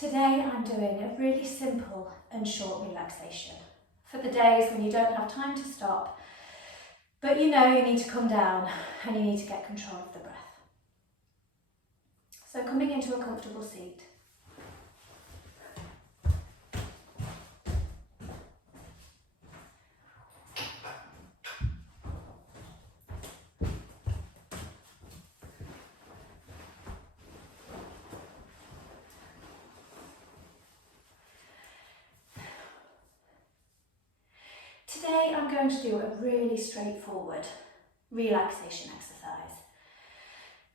Today I'm doing a really simple and short relaxation for the days when you don't have time to stop, but you know you need to come down and you need to get control of the breath. So coming into a comfortable seat. Today I'm going to do a really straightforward relaxation exercise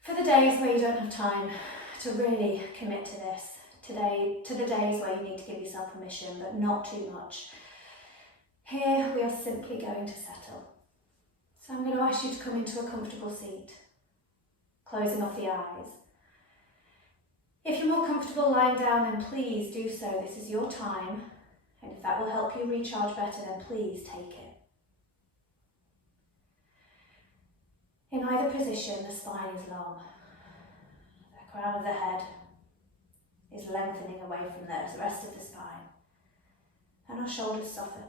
for the days where you don't have time to really commit to this, to the days where you need to give yourself permission but not too much. Here we are simply going to settle. So I'm going to ask you to come into a comfortable seat, closing off the eyes. If you're more comfortable lying down, then please do so. This is your time. And if that will help you recharge better, then please take it. In either position, the spine is long. The crown of the head is lengthening away from the rest of the spine. And our shoulders soften.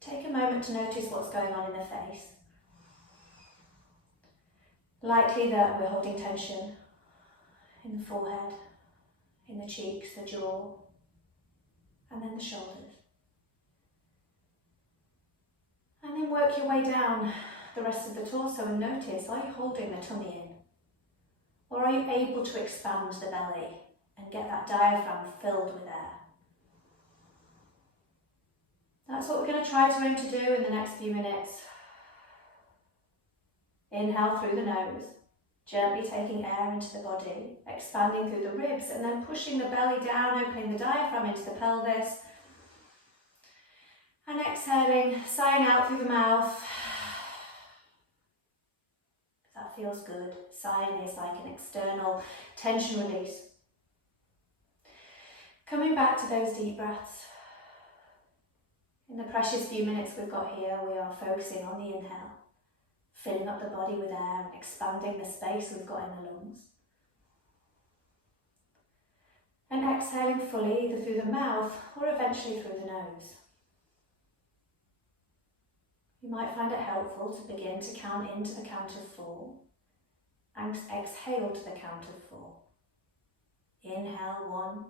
Take a moment to notice what's going on in the face. Likely that we're holding tension in the forehead, in the cheeks, the jaw, and then the shoulders. And then work your way down the rest of the torso and notice, are you holding the tummy in? Or are you able to expand the belly and get that diaphragm filled with air? That's what we're going to try to aim to do in the next few minutes. Inhale through the nose, gently taking air into the body, expanding through the ribs and then pushing the belly down, opening the diaphragm into the pelvis. And exhaling, sighing out through the mouth. That feels good. Sighing is like an external tension release. Coming back to those deep breaths. In the precious few minutes we've got here, we are focusing on the inhale, filling up the body with air and expanding the space we've got in the lungs. And exhaling fully, either through the mouth or eventually through the nose. You might find it helpful to begin to count into the count of 4 and exhale to the count of 4. Inhale, 1,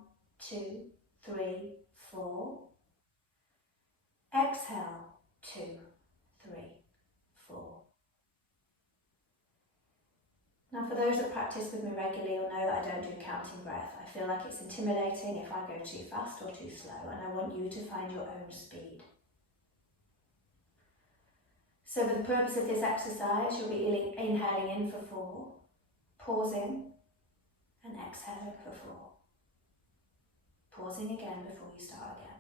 2, 3, 4. Exhale, 2, 3, 4. Now for those that practice with me regularly, you'll know that I don't do counting breath. I feel like it's intimidating if I go too fast or too slow, and I want you to find your own speed. So for the purpose of this exercise, you'll be inhaling in for 4, pausing and exhaling for 4. Pausing again before you start again.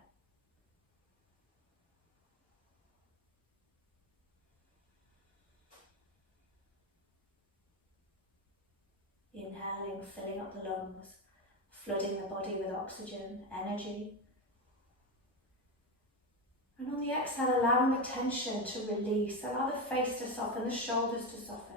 Inhaling, filling up the lungs, flooding the body with oxygen, energy. And on the exhale, allowing the tension to release, allow the face to soften, the shoulders to soften.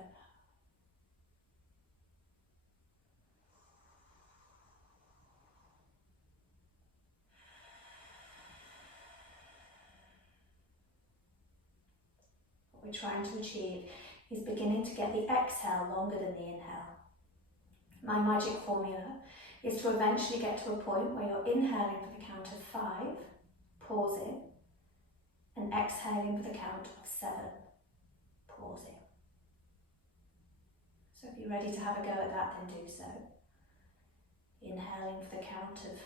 What we're trying to achieve is beginning to get the exhale longer than the inhale. My magic formula is to eventually get to a point where you're inhaling for the count of 5, pausing, and exhaling for the count of 7, pausing. So if you're ready to have a go at that, then do so. Inhaling for the count of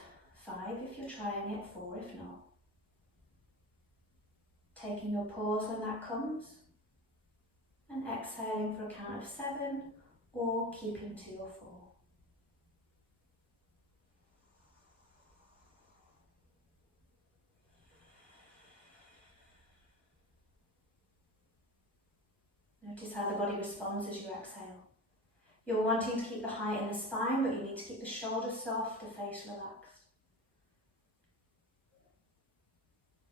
5 if you're trying it, 4 if not. Taking your pause when that comes, and exhaling for a count of 7, or keeping to your 4. Notice how the body responds as you exhale. You're wanting to keep the height in the spine, but you need to keep the shoulders soft, the face relaxed.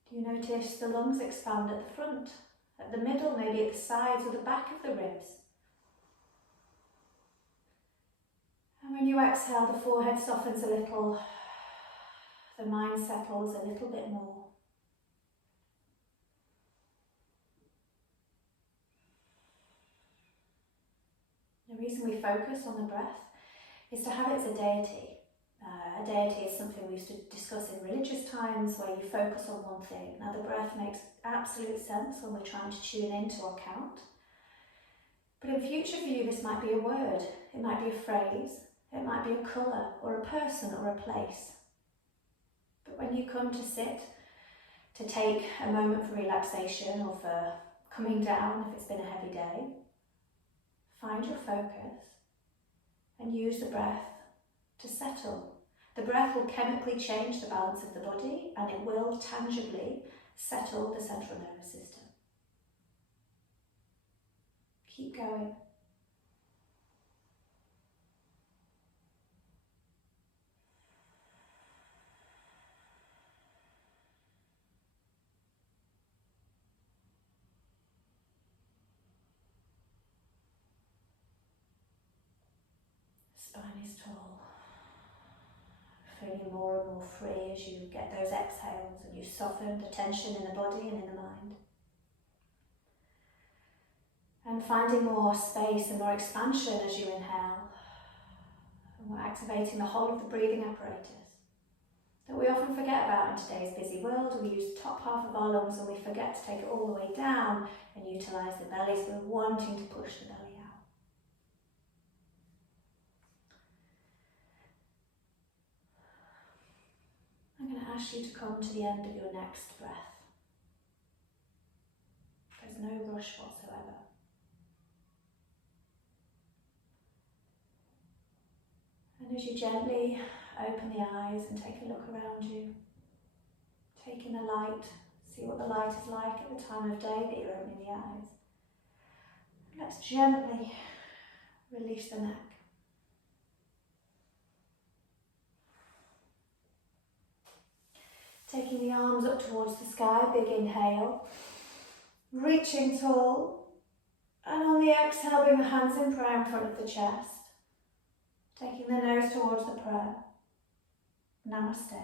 Do you notice the lungs expand at the front, at the middle, maybe at the sides or the back of the ribs? And when you exhale, the forehead softens a little, the mind settles a little bit more. The reason we focus on the breath is to have it as a deity. A deity is something we used to discuss in religious times, where you focus on one thing. Now, the breath makes absolute sense when we're trying to tune into our count. But in future for you, this might be a word, it might be a phrase, it might be a colour or a person or a place. But when you come to sit, to take a moment for relaxation or for coming down if it's been a heavy day, find your focus and use the breath to settle. The breath will chemically change the balance of the body, and it will tangibly settle the central nervous system. Keep going. Spine is tall. Feeling more and more free as you get those exhales and you soften the tension in the body and in the mind. And finding more space and more expansion as you inhale. And we're activating the whole of the breathing apparatus that we often forget about in today's busy world. We use the top half of our lungs and we forget to take it all the way down and utilise the belly, so we're wanting to push the belly out. I'm going to ask you to come to the end of your next breath. There's no rush whatsoever. And as you gently open the eyes and take a look around you, take in the light, see what the light is like at the time of day that you're opening the eyes. Let's gently release the neck. Taking the arms up towards the sky, big inhale, reaching tall, and on the exhale, bring the hands in prayer in front of the chest, taking the nose towards the prayer. Namaste.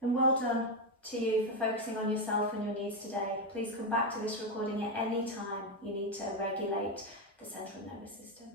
And well done to you for focusing on yourself and your needs today. Please come back to this recording at any time you need to regulate the central nervous system.